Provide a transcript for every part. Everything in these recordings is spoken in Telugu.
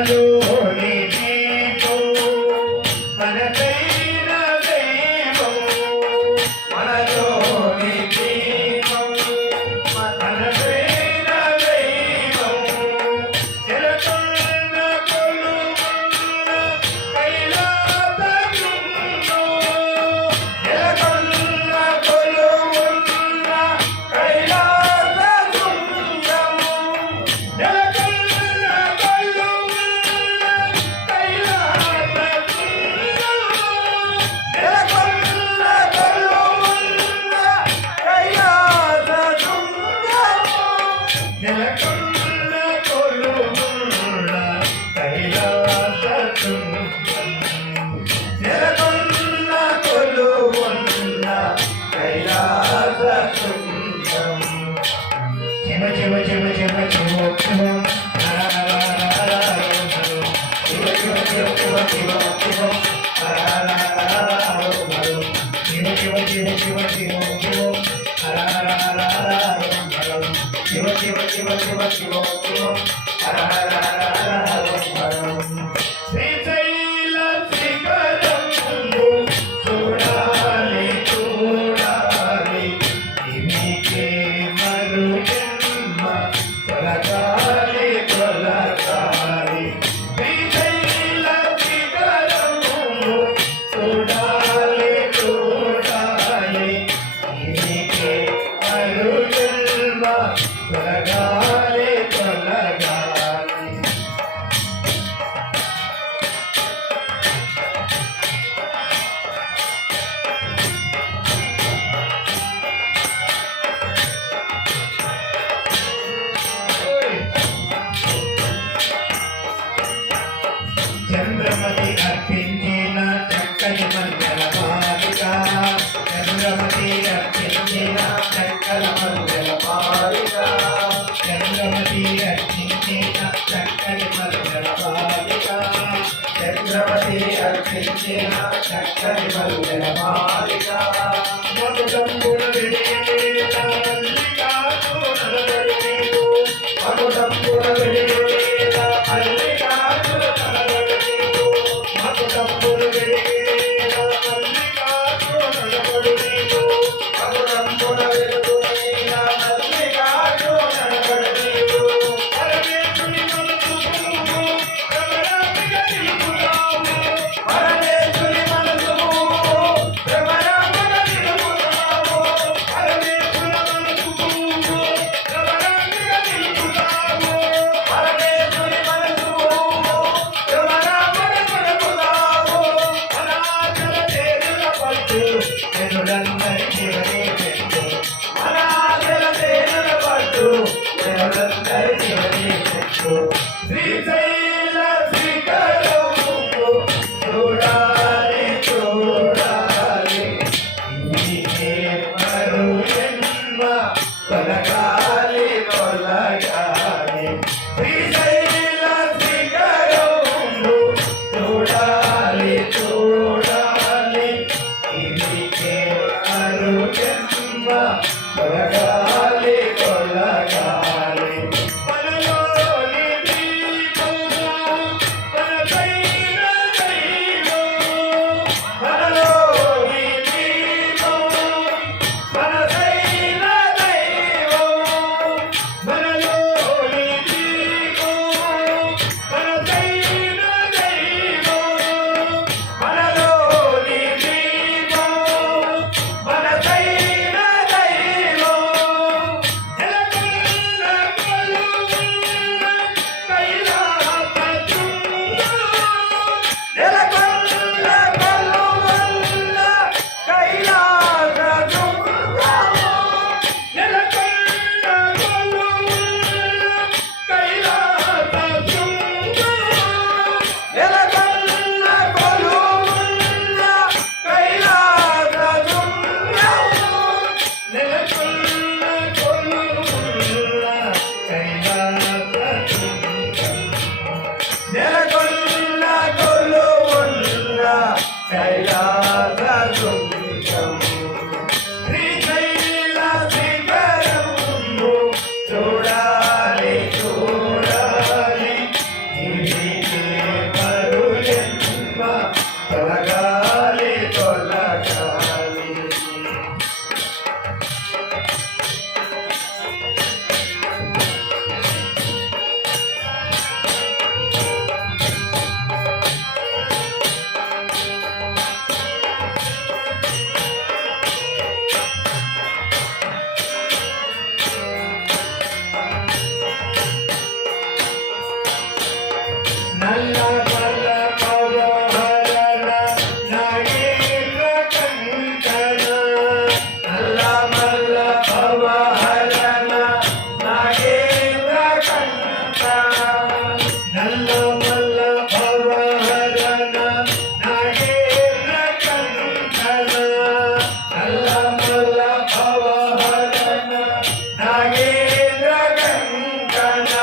మనలోని దీపం మనకైన దైవం మనలోని దీపం మనకైన దైవం నెలకొన్న కొలువున్న కైలాసములో నెలకొన్న కొలువున్న కైలాసములో నెలకొన్న కొలువున్న కైలాసశృంగం నెలకొన్న కొలువున్న కైలాసశృంగం చిమ చిమ చిమ చిమ చిమోక్షమం శివ శివ శివ శివ శివ శివం శివ శివ శివ శివ శివ శివం శివ శివ శివ శివ శివ శివం హర హర హర హర హరం శ్రీశైల శిఖరమును చూడాలి చూడాలి ఇమికే మరు జన్మ తొలగాలి తొలగాలి శ్రీశైల శిఖరమును చూడాలి చూడాలి ఇమికే మరు జన్మ తొలగాలి తొలగాలి చంద్రమతి అర్పించిన చక్కని మంగళ మాలిక చంద్రమతి అర్పించిన చక్కల మంగళ మాలిక చంద్రమతి అర్పించిన చక్కని మంగళ మాలిక చంద్రమతి అర్పించిన చక్కని మంగళ మాలిక మధురంబుల విడియేత మల్లికా చూడబడి నీవు మధురంబుల విడియేత మల్లికా చూడబడి నీవు మధురంబుల విడియేత మల్లికా చూడబడి నీవు మధురంబుల విడియేత మల్లికా చూడబడి నీవు పరమేశుని మనసు భ్రమరాంబిక నిలుపుతావు పరమేశుని మనసు భ్రమరాంబిక నిలుపుతావు పరమేశుని మనసు భ్రమరాంబిక నిలుపుతావు పరమేశుని మనసు భ్రమరాంబిక నిలుపుతావు అనాచల తేరుల పట్టు ఎనులందరికీ వరే పెట్టు అనాచల తేరుల పట్టు ఎనులందరికీ వరే పెట్టు శ్రీశైల శిఖరమును చూడాలి చూడాలి నీకే మరు జన్మ తొలగాలి తొలగాలి శ్రీశైల శిఖరమును చూడాలి చూడాలి నీకే మరు జన్మ తొలగాలి తొలగాలి మనలోని దీపం నల్ల మల్ల పవహరణ నాగేంద్ర కంఠన నల్ల మల్ల పవహరణ నాగేంద్ర కంఠన నల్ల మల్ల పవహరణ నాగేంద్ర కంఠన నల్ల మల్ల పవహరణ నాగేంద్ర కంఠన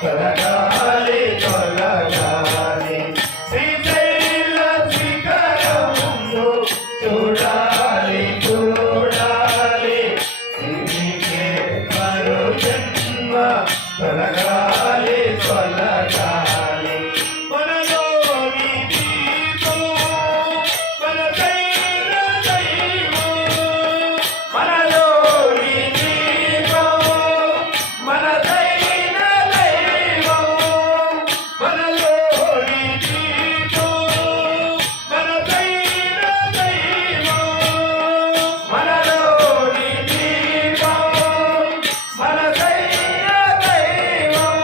తొలగాలి తొలగాలి శ్రీశైల శిఖరమును చూడాలి చూడాలి తిరిగే మరో జన్మ తొలగాలి తొలగాలి మనలోని దీపం మనదైన దైవం మనలోని దీపం మనదైన దైవం మనలోని దీపం మనదైన దైవం మనలోని దీపం మనదైన దైవం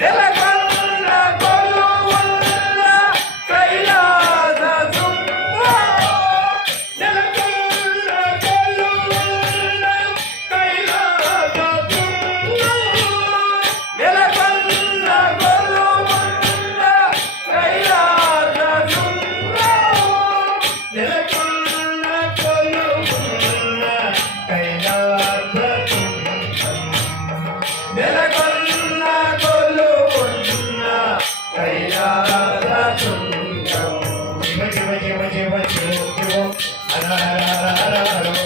నెలకొన్న కొలువున కైలాసదుండు నెలకొన్న కొలువున కైలాసదుండు నెలకొన్న కొలువున కైలాసదుండు నెలకొన్న కొలువున కైలాసదుండు నెలకొన్న కొలువున కైలాసదుండు నెలకొన్న కొలువున కైలాసదుండు శివ శివ శివ శివ శివ శివ హర హర హర హర హర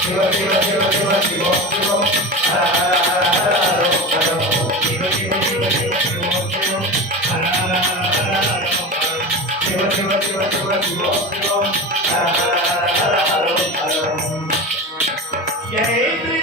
శివ శివ శివ శివ శివ శివ హర హర హర హర హర శివ శివ శివ శివ శివ శివ హర హర హర హర హర శివ శివ శివ శివ శివ శివ హర హర హర హర హర జై